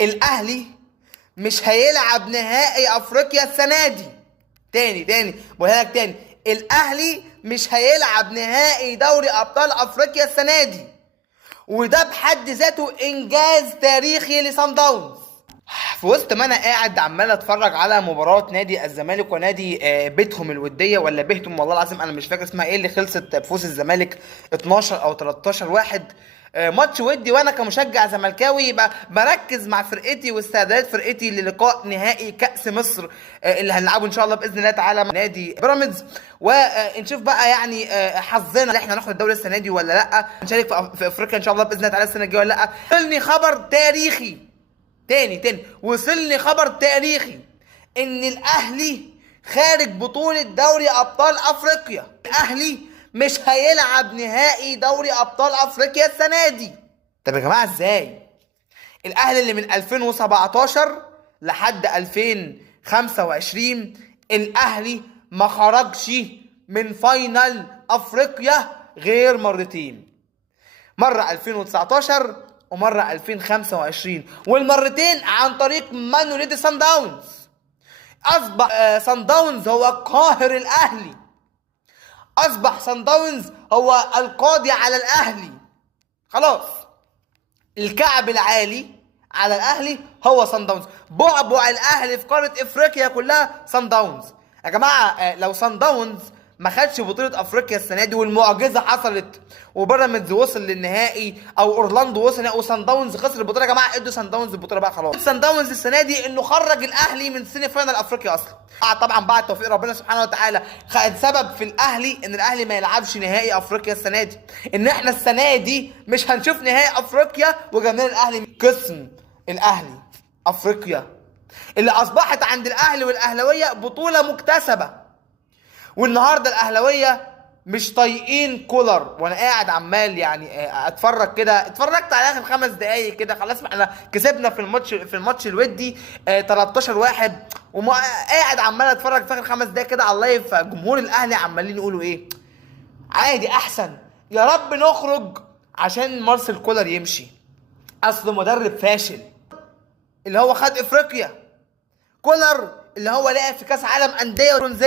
الاهلي مش هيلعب نهائي افريقيا السنه دي. تاني بقولها لك تاني، الاهلي مش هيلعب نهائي دوري ابطال افريقيا السنه دي، وده بحد ذاته انجاز تاريخي لصن داونز. في وسط ما انا قاعد عمال اتفرج على مباراه نادي الزمالك ونادي بيتهم الوديه، ولا بيتهم والله العظيم انا مش فاكر اسمها ايه، اللي خلصت بفوز الزمالك 12 او 13 واحد، ماتش ودي، وانا كمشجع زملكاوي بركز مع فرقتي واستعدادات فرقتي للقاء نهائي كاس مصر اللي هنلعبه ان شاء الله باذن الله تعالى مع نادي بيراميدز، ونشوف بقى يعني حظنا ان احنا ناخد الدوري السنه دي ولا لا، نشارك في افريقيا ان شاء الله باذن الله تعالى السنه الجايه ولا لا. وصلني خبر تاريخي، وصلني خبر تاريخي ان الاهلي خارج بطولة دوري ابطال افريقيا. الاهلي مش هيلعب نهائي دوري ابطال افريقيا السنة دي. طب يا جماعة ازاي؟ الاهلي اللي من 2017 لحد 2025 الاهلي ما خرجش من فاينل افريقيا غير مرتين، مرة 2019 ومرة 2025، والمرتين عن طريق مان يونايتد سان داونز. أصبح سان داونز هو قاهر الأهلي، أصبح سان داونز هو القاضي على الأهلي. خلاص الكعب العالي على الأهلي هو سان داونز، بعبع الأهلي في قارة إفريقيا كلها سان داونز. يا جماعة لو سان داونز ما خدش بطولة افريقيا السنة دي والمعجزة حصلت وبيراميدز وصل للنهائي او اورلاندو وصل وسان داونز خسر البطولة، يا جماعة ادوا سان داونز البطولة بقى خلاص. سان داونز السنة دي انه خرج الاهلي من سيمي فاينال افريقيا اصلا. طبعا بعد توفيق ربنا سبحانه وتعالى خد سبب في الاهلي ان الاهلي ما يلعبش نهائي افريقيا السنة دي، ان احنا السنة دي مش هنشوف نهائي افريقيا وجماهير الاهلي قسم الاهلي افريقيا اللي اصبحت عند الاهلي والاهلاوية بطولة مكتسبة. والنهارده الاهلاويه مش طايقين كولر، وانا قاعد عمال يعني اتفرج كده، اتفرجت على اخر 5 دقايق كده، خلاص احنا كسبنا في الماتش الودي 13 واحد، وقاعد عمال اتفرج في اخر 5 دقايق كده على اللايف، جمهور الاهلي عمالين يقولوا ايه، عادي احسن يا رب نخرج عشان مارسيل كولر يمشي، اصله مدرب فاشل اللي هو خد افريقيا، كولر اللي هو لعب في كاس عالم انديه برونزيه.